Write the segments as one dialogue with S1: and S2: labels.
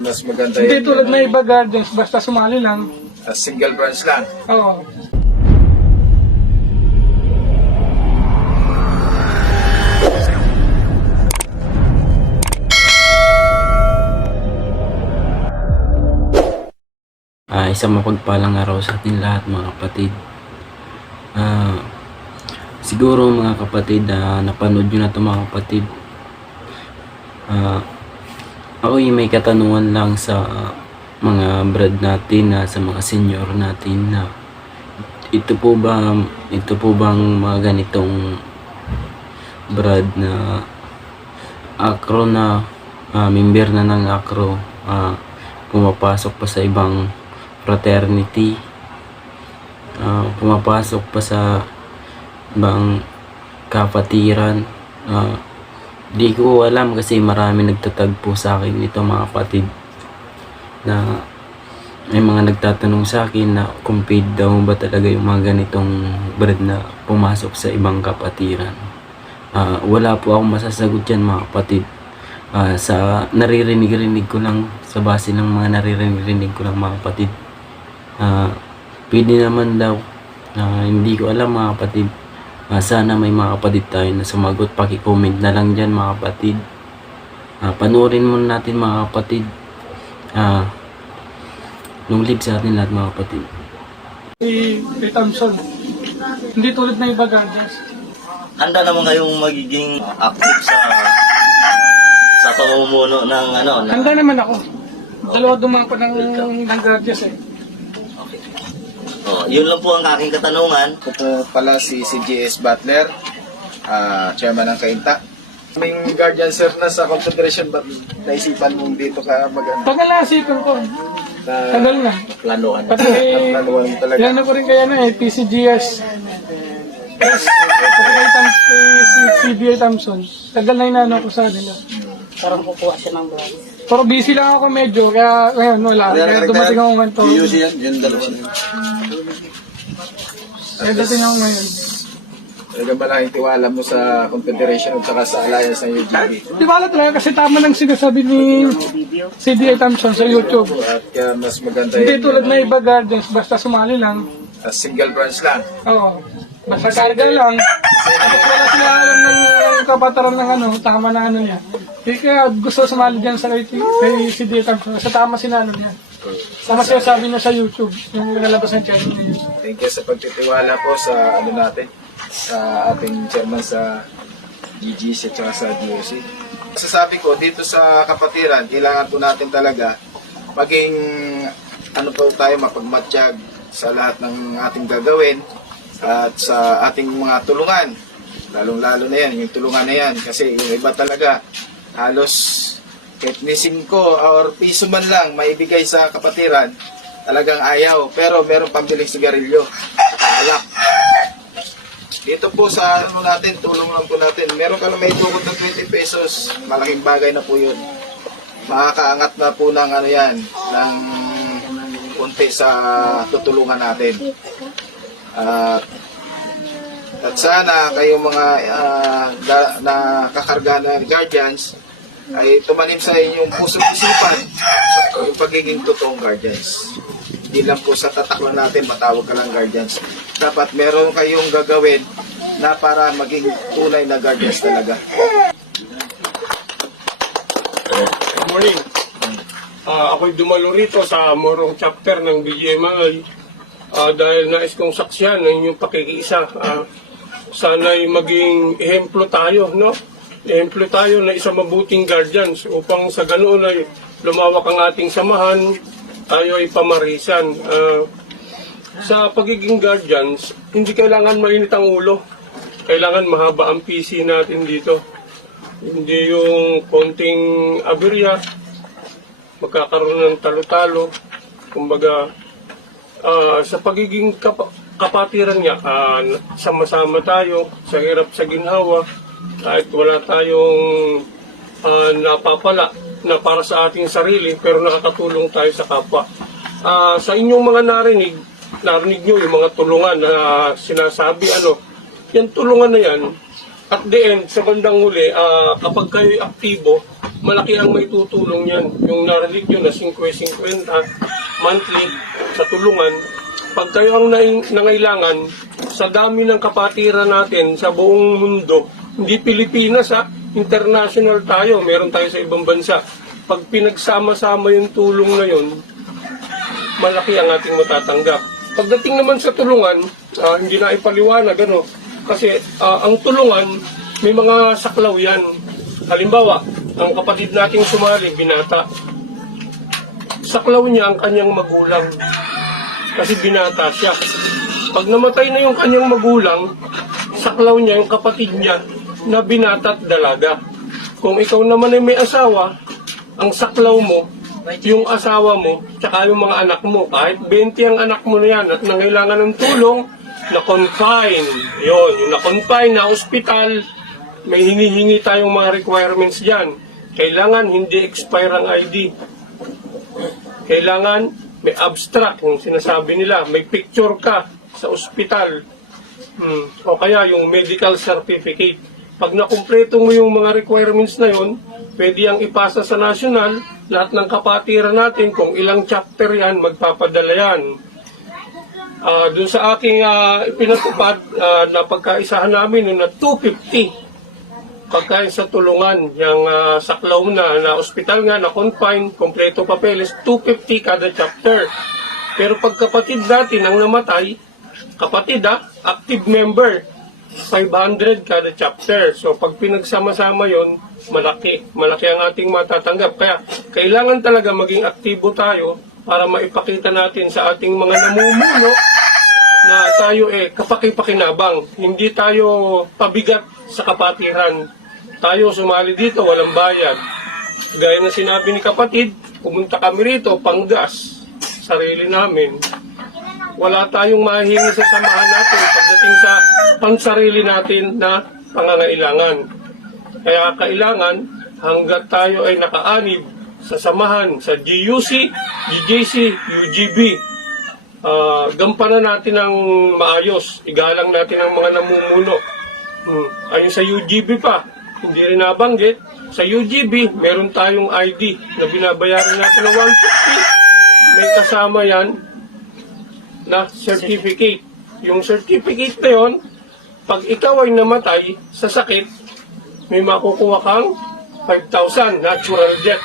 S1: Mas maganda
S2: Hindi
S1: yun.
S2: tulad na iba guardians, basta sumali lang.
S1: Ah, single branch lang.
S2: Oo.
S3: Ah, isang mapagpalang araw sa ating lahat mga kapatid. Ah, siguro mga kapatid, ah, napanood nyo na ito mga kapatid. Ah, ako may katanungan lang sa mga brad natin, na sa mga senior natin na ito po ba ito po bang mga ganitong brad na akro na ah, member na ng akro ah, pumapasok pa sa ibang fraternity? Ah, pumapasok pa sa ibang kapatiran? Ah, di ko alam kasi marami nagtatagpo sa akin ito mga kapatid na may mga nagtatanong sa akin na kung paid daw ba talaga yung mga ganitong brad na pumasok sa ibang kapatiran. Ah, wala po akong masasagot dyan mga kapatid. Ah, sa naririnig-rinig ko lang, sa base ng mga naririnig ko lang mga kapatid. Ah, pwede naman daw. Ah, hindi ko alam mga kapatid. Ah, sana may mga kapatid tayo na sumagot. Paki-comment na lang dyan mga kapatid. Ah, panoorin muna natin mga kapatid. Ah, long live sa atin lahat mga kapatid.
S2: Si Ray Thompson. Hindi tulad na iba guardians.
S4: handa naman kayong magiging active sa sa pamumuno ng ano ng
S2: Handa naman ako. Dalawa dumaan ko ng, ng guardians eh.
S4: Oh, yun lang po ang aking katanungan
S1: Ako po pala si CGS Butler, ah, chairman ng Kainta. Kaming guardian sir na sa Confederation, ba't naisipan mong dito ka mag
S2: Tagal na isipan ko. Tagal na.
S4: planuhan
S2: Pati
S1: Planuhan talaga.
S2: Yan ko rin kaya na eh, PCGS. Yes, kay, Tam, kay si CBA Thompson. Tagal na inano ko sa nila.
S5: Parang kukuha siya ng brand.
S2: Pero busy lang ako medyo, kaya ngayon wala. Kaya dumating ako ngayon to.
S1: yan, yun dalawa.
S2: Kaya dating ako ngayon.
S1: Talaga malaking tiwala mo sa Confederation at saka sa Alliance ng UGB.
S2: Ba talaga kasi tama lang sinasabi ni CBA Thompson sa YouTube.
S1: At kaya mas maganda
S2: Hindi tulad na iba guardians, basta sumali lang.
S1: Ah, single branch lang.
S2: Oo. Basta karga lang. Tapos wala sila alam ng, ng kapataran ng ano, tama na ano niya. Hindi kaya gusto sumali dyan sa kay, kay CBA Thompson. Sa tama sinano niya. Tama siya sabi niya sa YouTube, yung nalabas ng channel niya.
S1: Thank you sa pagtitiwala po sa ano natin, sa ating chairman sa GGC at saka sa DOC. Sasabi ko, dito sa kapatiran, kailangan po natin talaga maging ano po tayo, mapagmatsyag sa lahat ng ating gagawin at sa ating mga tulungan. Lalong-lalo na yan, yung tulungan na yan. Kasi yung iba talaga, halos kahit ni 5 or piso man lang maibigay sa kapatiran, talagang ayaw. Pero meron pambiling sigarilyo. Alak. Dito po sa ano natin, tulong lang po natin. Meron ka lang may tukod ng 20 pesos, malaking bagay na po yun. Makakaangat na po ng ano yan, ng kunti sa tutulungan natin. At at sana kayong mga da- na kakarga ng guardians ay tumanim sa inyong puso't isipan yung pagiging totoong guardians. Hindi lang po sa tatak lang natin matawag ka lang guardians. Dapat meron kayong gagawin na para maging tunay na guardians talaga.
S6: Good morning. Ah, ako'y dumalo rito sa Morong chapter ng BGMI Ah, dahil nais kong saksyan ng inyong pakikiisa. Ah, sana'y maging ehemplo tayo, no? Ehemplo tayo na isang mabuting guardians upang sa ganoon ay lumawak ang ating samahan, tayo ay pamarisan. Ah, sa pagiging guardians, hindi kailangan mainit ang ulo. Kailangan mahaba ang PC natin dito. Hindi yung konting aberya, magkakaroon ng talo-talo. Kumbaga, ah, sa pagiging kap- kapatiran niya, ah, sama-sama tayo sa hirap sa ginhawa, kahit wala tayong ah, napapala na para sa ating sarili, pero nakakatulong tayo sa kapwa. Ah, sa inyong mga narinig, narinig nyo yung mga tulungan na sinasabi, ano, yan tulungan na yan, at the end, sa bandang huli, ah, kapag kayo aktibo, malaki ang may tutulong yan. Yung narinig nyo na 50-50 monthly sa tulungan, pag kayo ang nangailangan, sa dami ng kapatiran natin sa buong mundo, hindi Pilipinas ha, international tayo, meron tayo sa ibang bansa. Pag pinagsama-sama yung tulong na yun, malaki ang ating matatanggap. Pagdating naman sa tulungan, ah, hindi na ipaliwanag ano, kasi ah, ang tulungan, may mga saklaw yan. Halimbawa, ang kapatid nating sumali, binata. Saklaw niya ang kanyang magulang kasi binata siya. Pag namatay na yung kanyang magulang, saklaw niya yung kapatid niya na binata at dalaga. Kung ikaw naman ay may asawa, ang saklaw mo, yung asawa mo, tsaka yung mga anak mo, kahit 20 ang anak mo na yan at nangailangan ng tulong, na confine. Yon, yung na confine na ospital, may hinihingi tayong mga requirements diyan. Kailangan hindi expire ang ID. Kailangan may abstract, yung sinasabi nila, may picture ka sa ospital. Hmm. O kaya yung medical certificate. Pag nakumpleto mo yung mga requirements na yon, pwede ang ipasa sa national, lahat ng kapatiran natin, kung ilang chapter yan, magpapadala yan. Ah, doon sa aking uh, pinatupad ah, na pagkaisahan namin noon na 250 pagkain sa tulungan yung ah, saklaw na na ospital nga na confine kompleto papeles 250 kada chapter. Pero pag kapatid natin ang namatay kapatid ah, active member 500 kada chapter so pag pinagsama-sama yon malaki malaki ang ating matatanggap kaya kailangan talaga maging aktibo tayo para maipakita natin sa ating mga namumuno na tayo eh kapaki-pakinabang, hindi tayo pabigat sa kapatiran. Tayo sumali dito, walang bayad. Gaya na sinabi ni kapatid, pumunta kami rito, panggas, sarili namin. Wala tayong mahingi sa samahan natin pagdating sa pansarili natin na pangangailangan. Kaya kailangan, hanggat tayo ay nakaanib sa samahan sa GUC, GJC, UGB, Ah, gampanan natin ng maayos. Igalang natin ang mga namumuno. Hmm. Ayun sa UGB pa, hindi rin nabanggit. Sa UGB, meron tayong ID na binabayaran natin ng 150. May kasama yan na certificate. Yung certificate na yon, pag ikaw ay namatay sa sakit, may makukuha kang 5,000 natural death.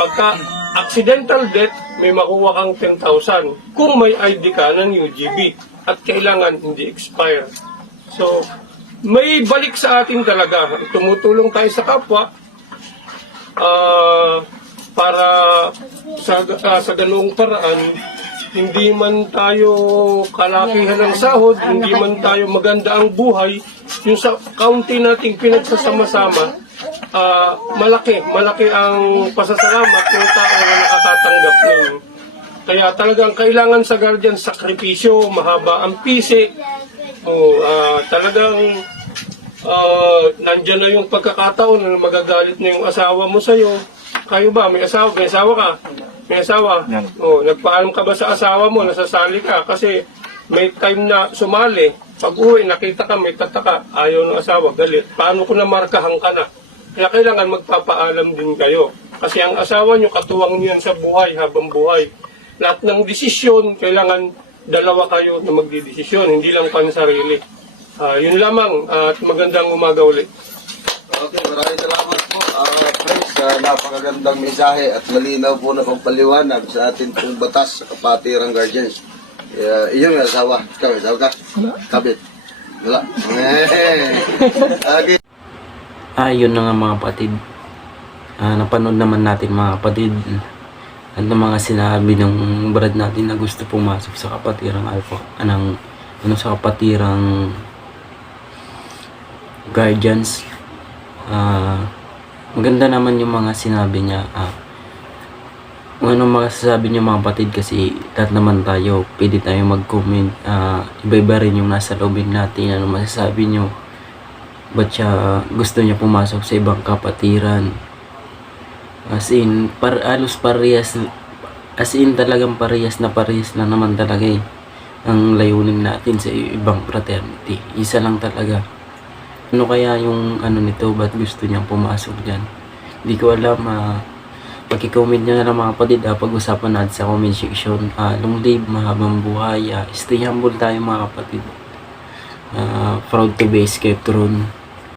S6: Pagka accidental death, may makuha kang 10,000 kung may ID ka ng UGB at kailangan hindi expire. So, may balik sa atin talaga. Tumutulong tayo sa kapwa ah, para sa, ah, sa ganoong paraan, hindi man tayo kalakihan ng sahod, hindi man tayo maganda ang buhay, yung sa county nating pinagsasama-sama, ah, malaki, malaki ang pasasalamat ng tao na nakatatanggap nun. Kaya talagang kailangan sa guardian sakripisyo, mahaba ang pisi, o ah, talagang ah, nandyan na yung pagkakataon na magagalit na yung asawa mo sa'yo. Kayo ba? May asawa? May asawa ka? May asawa? O, nagpaalam ka ba sa asawa mo? Nasasali ka? Kasi may time na sumali. Pag uwi, nakita ka, may tataka. Ayaw ng asawa, galit. Paano ko na markahan ka na? Kaya kailangan magpapaalam din kayo. Kasi ang asawa nyo, katuwang niyan sa buhay, habang buhay. Lahat ng desisyon, kailangan dalawa kayo na magdidesisyon, hindi lang pansarili. Ah, yun lamang at magandang umaga ulit.
S7: Okay, maraming salamat po. Uh, friends, sa napakagandang mensahe at malinaw po na pagpaliwanag sa atin pong batas sa kapatirang guardians. Uh, iyon nga, asawa. Ikaw, asawa ka? Kabit. Wala. okay.
S3: Ah, yun na nga mga kapatid. Ah, napanood naman natin mga kapatid. Ano mga sinabi ng brad natin na gusto pumasok sa kapatirang alpha, anang, ano sa kapatirang guardians. Ah, maganda naman yung mga sinabi niya. Ah, kung ano masasabi niyo mga kapatid kasi lahat naman tayo, pwede tayo mag-comment. Ah, iba-iba rin yung nasa loobin natin. Ano masasabi niyo? Ba't siya gusto niya pumasok sa ibang kapatiran? As in, par, alos parehas, as in talagang parehas na parehas na naman talaga eh. Ang layunin natin sa ibang fraternity. Isa lang talaga. Ano kaya yung ano nito, ba't gusto niyang pumasok dyan? Hindi ko alam, ah, pag-comment nyo na lang mga kapatid, ah, pag-usapan natin sa comment section. Ah, long live, mahabang buhay, ah, stay humble tayo mga kapatid. Ah, proud to be escape throne.